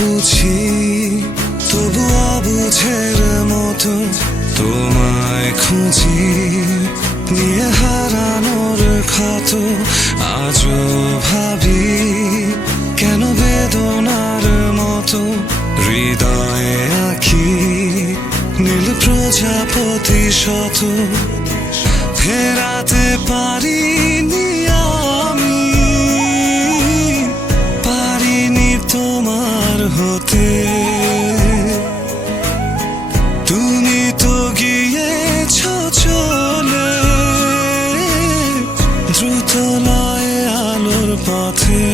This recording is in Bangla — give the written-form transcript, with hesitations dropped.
বুঝি, তবু অবুঝের মতো তোমায় খুঁজি। নিয়ে হারানোর ক্ষত আজও ভাবি, কেন বেদনার মতো হৃদয়ে আঁকি নীল প্রজাপতি শত। ফেরাতে পারিনি আমি, পারিনি তোমার হতে। তুমি তো গিয়েছ চলে দ্রুত লয়ে আলোর পথে।